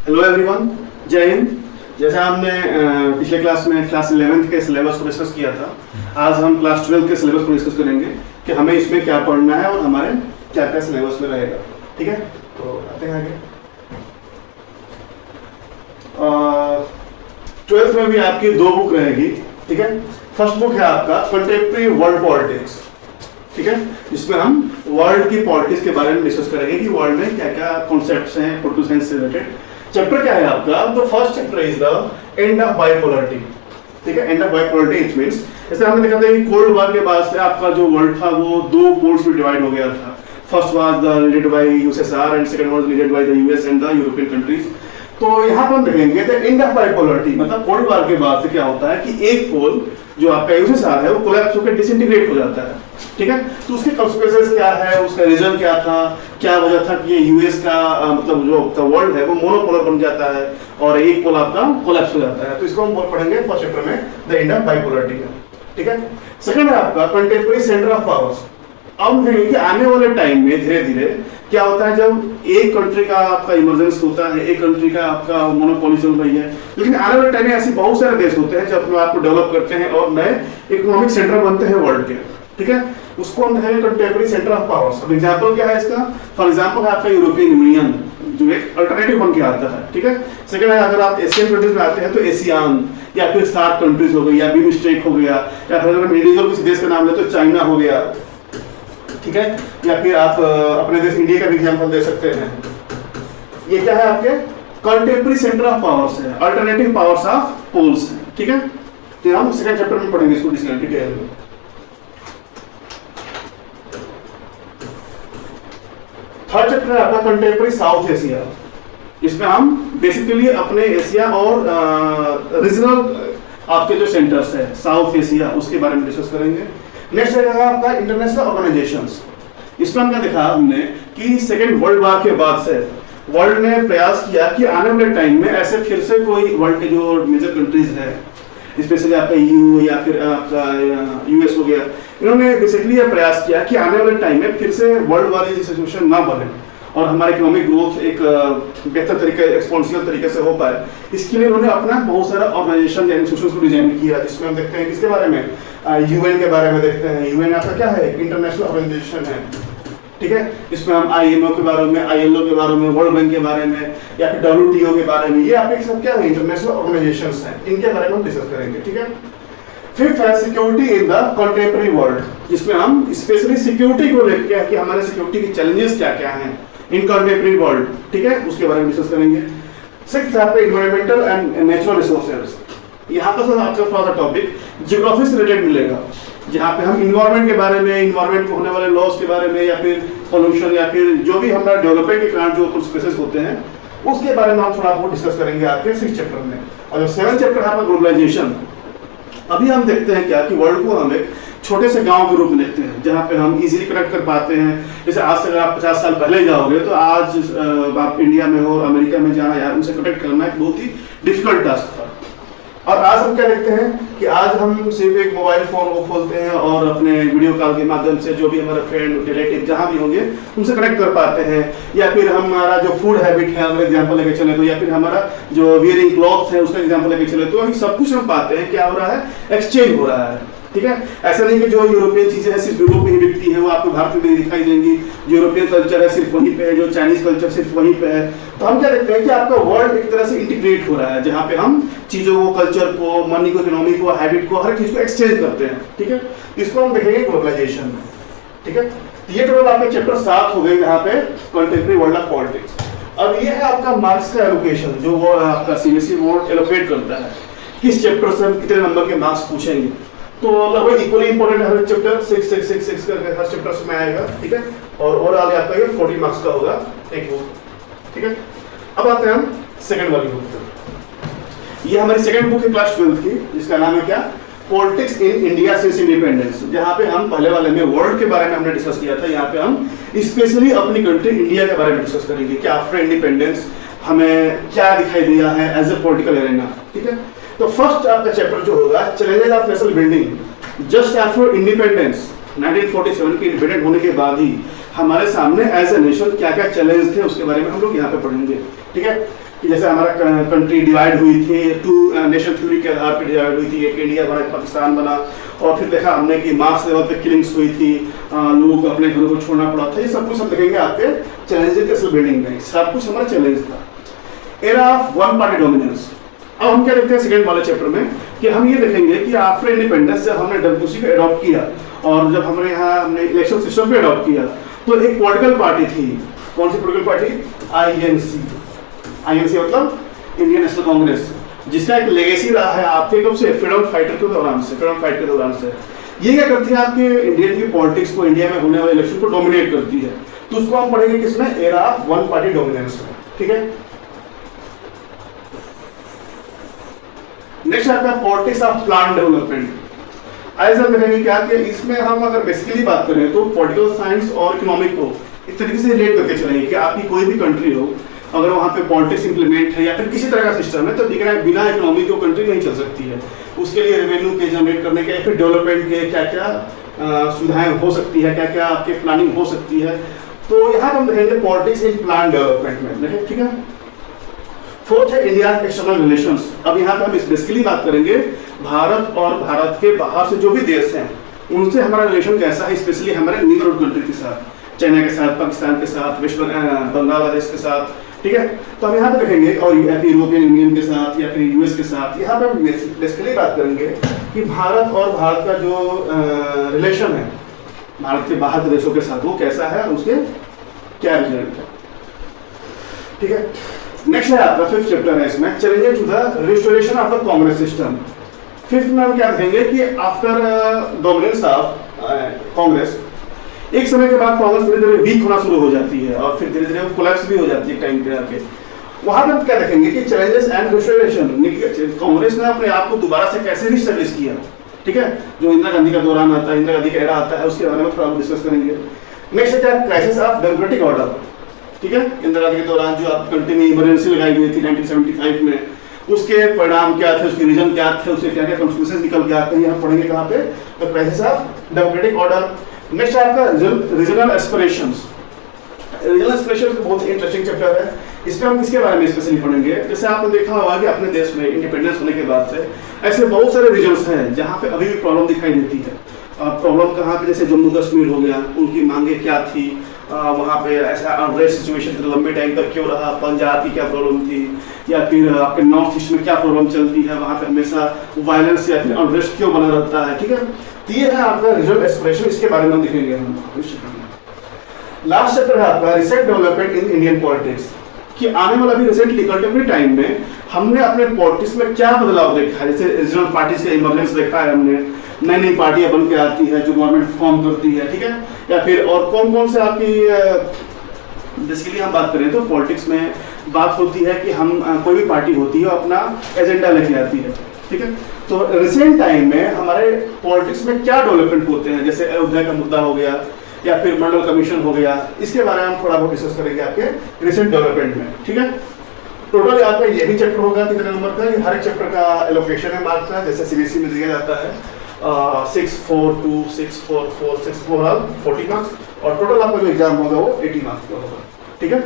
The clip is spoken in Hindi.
हेलो एवरीवन, जय हिंद। जैसा हमने पिछले क्लास में क्लास 11th के सिलेबस को डिस्कस किया था, आज हम क्लास 12 के सिलेबस को डिस्कस करेंगे कि हमें इसमें क्या पढ़ना है और हमारे क्या क्या सिलेबस में रहेगा। ठीक है, तो आते हैं आगे। 12th में भी आपकी दो बुक रहेगी। ठीक है, फर्स्ट बुक है आपका कंटेम्प्रेरी वर्ल्ड पॉलिटिक्स। ठीक है, जिसमें हम वर्ल्ड की पॉलिटिक्स के बारे में डिस्कस करेंगे कि वर्ल्ड में क्या क्या कॉन्सेप्ट्स हैं पॉलिटिकल साइंस से रिलेटेड। चैप्टर क्या है आपका? The first chapter is the end of bipolarity. ठीक है, end of bipolarity it means, जैसे हमने देखा था कि कोल्ड वॉर के बाद से आपका जो वर्ल्ड था वो दो पोल्स में डिवाइड हो गया था। First was the leaded by USSR and second was leaded by the US and the European countries. तो यहाँ पर हम देखेंगे द एंड ऑफ बाइपोलरिटी मतलब कोल्ड वॉर के बाद से क्या होता है कि एक पोल जो आपका यूएसएसआर है वो कोलैप्स होकर डिसइंटीग्रेट हो जाता है। ठीक है, तो उसके कॉन्सिक्वेंसेस क्या है, उसका रीजन क्या था, क्या वजह था कि ये यूएस का मतलब जो वर्ल्ड है वो मोनोपोलर बन जाता है और एक पोल आपका कोलैप्स हो जाता है। तो इसको हम पढ़ेंगे फर्स्ट चैप्टर में, द एंड ऑफ बाइपोलरिटी का। ठीक है, सेकंड है आपका कंटेम्परेरी सेंटर ऑफ पावर्स। अब हम देखेंगे कि आने वाले टाइम में धीरे धीरे क्या होता है, जब एक कंट्री का आपका इमरजेंस होता है, एक कंट्री का आपका मोनोपोली चल रही है, लेकिन आने वाले टाइम में ऐसे बहुत सारे देश होते हैं जो अपने आप को डेवलप करते हैं और नए इकोनॉमिक सेंटर बनते हैं वर्ल्ड के। ठीक है, उसको हम देखेंगे कंटेम्परेरी सेंटर ऑफ पावर्स। अब एग्जांपल क्या है इसका? फॉर एग्जांपल है आपका यूरोपियन यूनियन जो एक अल्टरनेटिव बन के आता है। ठीक है, सेकंड है अगर आप एशियन कंट्रीज में आते हैं तो एशियान या फिर सार्क कंट्रीज हो गई या बिमस्टेक हो गया, या फिर अगर हम इंडिविजुअल किसी देश का नाम ले तो चाइना हो गया। ठीक है, या फिर आप अपने देश इंडिया का भी एग्जांपल दे सकते हैं। ये क्या है आपके कंटेम्परेरी सेंटर ऑफ पावर्स है, अल्टरनेटिव पावर्स ऑफ पोल्स है। ठीक है, तो हम सेकंड चैप्टर में पढ़ेंगे इसको डिटेल में। थर्ड चैप्टर है आपका कंटेम्परेरी साउथ एशिया। इसमें हम बेसिकली अपने एशिया और रीजनल आपके जो सेंटर्स है साउथ एशिया उसके बारे में डिस्कस करेंगे। नेक्स्ट रहेगा आपका इंटरनेशनल ऑर्गेनाइजेशंस। इसमें हम क्या देखा हमने कि सेकेंड वर्ल्ड वॉर के बाद से वर्ल्ड ने प्रयास किया कि आने वाले टाइम में ऐसे फिर से कोई वर्ल्ड के जो मेजर कंट्रीज है, स्पेशली आपका यूएई या फिर आपका यूएस हो गया, इन्होंने बेसिकली यह प्रयास किया कि आने वाले टाइम में फिर से वर्ल्ड वॉर जैसी सिचुएशन ना बने और हमारे इकोनॉमिक ग्रोथ एक बेहतर तरीके एक्सपोनेंशियल तरीके से हो पाए। इसके लिए उन्होंने अपना बहुत सारा ऑर्गेनाइजेशन या इंस्टीट्यूशंस को डिजाइन किया, जिसमें हम देखते हैं किसके बारे में, यूएन के बारे में देखते हैं। यूएन आपका क्या है? इंटरनेशनल ऑर्गेनाइजेशन है। ठीक है, इसमें हम आईएमओ के बारे में, आईएलओ के बारे में, वर्ल्ड बैंक के बारे में या फिर डब्ल्यूटीओ के बारे में, ये आपके सब क्या है? इंटरनेशनल ऑर्गेनाइजेशंस हैं। इनके बारे में हम डिस्कस करेंगे। ठीक है, फिफ्थ है security in the contemporary world, जिसमें हम स्पेशली सिक्योरिटी को लेकर कि हमारे सिक्योरिटी के चैलेंजेस क्या क्या हैं इन कंटेम्परेरी वर्ल्ड। ठीक है, उसके बारे में डिस्कस करेंगे। सिक्स्थ है आपका एनवायरमेंटल एंड नेचुरल रिसोर्सेज। यहाँ पर आपका थोड़ा सा टॉपिक जियोग्राफी से रिलेटेड मिलेगा, जहाँ पे हम इन्वायरमेंट के बारे में, इन्वायरमेंट को होने वाले लॉस के बारे में या फिर पोल्यूशन या फिर जो भी हमारा डेवलपमेंट के कारण जो कॉन्सिक्वेंसेस होते हैं उसके बारे में हम थोड़ा बहुत डिस्कस करेंगे आपके सिक्स चैप्टर में। और जो सेवन चैप्टर है आपका ग्लोबलाइजेशन। अभी हम देखते हैं क्या कि वर्ल्ड को हम एक छोटे से गांव के रूप में देखते हैं जहाँ पे हम इजीली कनेक्ट कर पाते हैं। जैसे आज से अगर आप 50 साल पहले जाओगे तो आज आप इंडिया में हो, अमेरिका में जाना यार उनसे कनेक्ट करना एक बहुत ही डिफिकल्ट टास्क था। और आज हम क्या देखते हैं कि आज हम सिर्फ एक मोबाइल फोन को खोलते हैं और अपने वीडियो कॉल के माध्यम से जो भी हमारे फ्रेंड रिलेटिव जहाँ भी होंगे उनसे कनेक्ट कर पाते हैं। या फिर हमारा जो फूड हैबिट है अगर एग्जांपल लेके चले तो, या फिर हमारा जो वियरिंग क्लॉथ्स है उसका एग्जांपल लेके चले तो सब कुछ हम पाते हैं क्या हो रहा है, एक्सचेंज हो रहा है। ठीक है, ऐसा नहीं कि जो यूरोपियन चीजें हैं सिर्फ यूरोप में ही बिकती है, वो आपको भारत में भी दिखाई देंगी। जो यूरोपियन कल्चर है सिर्फ वहीं पे है, जो चाइनीज कल्चर सिर्फ वहीं पे है। तो हम क्या देखते हैं कि आपका वर्ल्ड एक तरह से इंटीग्रेट हो रहा है, जहाँ पे हम चीजों को, कल्चर को, मनी को, इकोनॉमी को, हैबिट को, हर चीज को एक्सचेंज करते हैं। ठीक है, इसको हम देखेंगे ग्लोबलाइजेशन में। ठीक है, ये टोटल आपके चैप्टर 7 हो गए यहाँ पे कंटेम्परेरी वर्ल्ड ऑफ पॉलिटिक्स। अब ये है आपका मार्क्स का एलोकेशन जो वो आपका सीबीएसई बोर्ड एलोकेट करता है, किस चैप्टर से हम कितने नंबर के मार्क्स पूछेंगे। तो लगभग इक्वली इंपॉर्टेंट हर चैप्टर 6 6 6 6 करके हर चैप्टर में आएगा। ठीक है, और ओवरऑल आपका ये 40 मार्क्स का होगा एक बुक। ठीक है, अब आते हैं हम सेकंड वाली बुक पर। ये हमारी सेकंड बुक है क्लास 12 की, जिसका नाम है क्या? Politics in India since independence. जहाँ पे हम पहले वाले में वर्ल्ड के बारे में हमने डिस्कस किया था, यहाँ पे हम स्पेशली अपनी कंट्री इंडिया के बारे में डिस्कस करेंगे कि आफ्टर इंडिपेंडेंस हमें क्या दिखाई दिया है एज ए पॉलिटिकल एरेना। ठीक है, तो फर्स्ट आपका चैप्टर जो होगा challenges of national building. Just after independence 1947 के इंडिपेंडेंट होने के बाद ही हमारे सामने एज ए नेशन क्या क्या चैलेंज थे उसके बारे में हम लोग यहाँ पे पढ़ेंगे। ठीक है, कि जैसे हमारा कंट्री डिवाइड हुई थी, टू नेशन थ्योरी के आधार पर डिवाइड हुई थी, एक इंडिया बना, एक पाकिस्तान बना, और फिर देखा हमने कि मास लेवल पे किलिंग्स हुई थी, लोग अपने घरों को छोड़ना पड़ा था। ये सब कुछ हम देखेंगे आपके चैलेंजेस के बिल्डिंग में, सब कुछ हमारा चैलेंज था। Era of one party dominance. अब हम क्या देखते हैं सेकंड वाले चैप्टर में कि हम ये देखेंगे कि आफ्टर इंडिपेंडेंस जब हमने डेमोक्रेसी को अडॉप्ट किया और जब हमारे यहाँ हमने इलेक्शन सिस्टम भी अडॉप्ट किया, तो एक पॉलिटिकल पार्टी थी। कौन सी पॉलिटिकल पार्टी? आईएनसी। आईएनसी मतलब इंडियन नेशनल कांग्रेस, जिसका एक लेगेसी रहा है आपके कब से? फ्रीडम फाइटर के दौरान से, फ्रीडम फाइट के दौरान से। ये क्या करती है? आपके इंडियन की पॉलिटिक्स को, इंडिया में होने वाले इलेक्शन को डोमिनेट करती है। तो उसको हम पढ़ेंगे किसमें? Era of one party dominance में। ठीक है, नेक्स्ट आता है पॉलिटिक्स ऑफ प्लान डेवलपमेंट। ऐसा देखेंगे क्या कि इसमें हम अगर बेसिकली बात करें तो पॉलिटिकल साइंस और इकोनॉमिक को एक तरीके से रिलेट करके चलेंगे कि आपकी कोई भी कंट्री हो, अगर वहाँ पे पॉलिटिक्स इंप्लीमेंट है या फिर किसी तरह का सिस्टम है, तो बिना इकोनॉमी के कंट्री नहीं चल सकती है। उसके लिए रेवेन्यू के जनरेट करने के या फिर डेवलपमेंट के क्या क्या सुविधाएं हो सकती है, क्या क्या आपके प्लानिंग हो सकती है। तो यहाँ हम देखेंगे पॉलिटिक्स इन प्लान डेवलपमेंट में। ठीक है, फोर्थ है इंडिया एक्सटर्नल रिलेशंस। अब यहाँ पे हम बेसिकली बात करेंगे भारत और भारत के बाहर से जो भी देश हैं उनसे हमारा रिलेशन कैसा है, स्पेशली हमारे नीबरहुड कंट्री के साथ, चाइना के साथ, पाकिस्तान के साथ, बांग्लादेश के साथ। ठीक है, तो हम यहाँ पे देखेंगे, और या फिर यूरोपियन यूनियन के साथ या फिर यूएस के साथ। यहाँ पे हम बेसिकली बात करेंगे कि भारत और भारत का जो रिलेशन है भारत के बाहर के देशों के साथ वो कैसा है और उसके क्या रिजल्ट है। ठीक है, नेक्स्ट है आपका फिफ्थ चैप्टर है इसमें, challenges to the restoration of the Congress system. Fifth में हम क्या देखेंगे कि आफ्टर डोमिनेंस ऑफ कांग्रेस, एक समय के बाद कांग्रेस धीरे धीरे वीक होना शुरू हो जाती है और फिर धीरे धीरे कोलैप्स भी हो जाती है टाइम पे आके। वहां पर क्या देखेंगे कि चैलेंजेस एंड रिस्टोरेशन, कांग्रेस ने अपने आप को दोबारा से कैसे रिस्टैब्लिश किया। ठीक है, जो इंदिरा गांधी का दौरान आता है, इंदिरा गांधी का एरा आता है, उसके बारे में थोड़ा डिस्कस करेंगे। नेक्स्ट है क्राइसिस ऑफ डेमोक्रेटिक ऑर्डर। ठीक है, इंदिरा गांधी के दौरान जो आप कंट्री में इमरजेंसी लगाई गई थी 1975 में, उसके परिणाम क्या थे, उसके रीजन क्या थे, उसके क्या क्या कंक्लूजन निकल के आते हैं, यहाँ पढ़ेंगे कहाँ पे? The crisis of democratic order. Next आपका रीजनल एस्पिरेशंस। रीजनल एस्पिरेशंस बहुत इंटरेस्टिंग चैप्टर है। इसमें हम किसके बारे में स्पेशली पढ़ेंगे? जैसे आपने देखा होगा कि अपने देश में इंडिपेंडेंस होने के बाद से ऐसे बहुत सारे रीजन्स हैं जहाँ पे अभी भी प्रॉब्लम दिखाई देती है। प्रॉब्लम कहाँ पे? जैसे जम्मू कश्मीर हो गया, उनकी मांगे क्या थी, वहाँ पे ऐसा अनरेस्ट सिचुएशन लंबे टाइम तक क्यों रहा, पंजाब की क्या प्रॉब्लम थी, या फिर आपके नॉर्थ ईस्ट में क्या प्रॉब्लम चलती है, वहाँ पे हमेशा वायलेंस या फिर अनरेस्ट क्यों बना रहता है। ठीक है, तो ये है आपका रीजनल एस्पिरेशन, इसके बारे में देखेंगे हम। लास्ट चैप्टर है आपका recent development in Indian politics, कि आने वाला भी रिसेंटली कंटेम्परेरी टाइम में हमने अपने पॉलिटिक्स में क्या बदलाव देखा है। जैसे रीजनल पार्टीज का इमरजेंस देखा है हमने, नई नई पार्टियां बन के आती है जो गवर्नमेंट फॉर्म करती है। ठीक है, या फिर और कौन कौन से आपकी बेसिकली हम बात करें तो पॉलिटिक्स में बात होती है कि हम कोई भी पार्टी होती है अपना एजेंडा लेके आती है। ठीक है, तो रिसेंट टाइम में हमारे पॉलिटिक्स में क्या डेवलपमेंट होते हैं, जैसे अयोध्या का मुद्दा हो गया या फिर मंडल कमीशन हो गया, इसके बारे में हम थोड़ा बहुत डिस्कस करेंगे आपके रिसेंट डेवलपमेंट में। ठीक है, टोटल आपका ये भी चैप्टर होगा कितने नंबर का? हर एक चैप्टर का एलोकेशन है मार्क्स का, जैसे सीबीएसई में दिया जाता है 6, 4, 2, 6, 4, 4, 6, 4 40 मार्क्स, और टोटल आपका जो एग्जाम होगा वो 80 मार्क्स का होगा। ठीक है।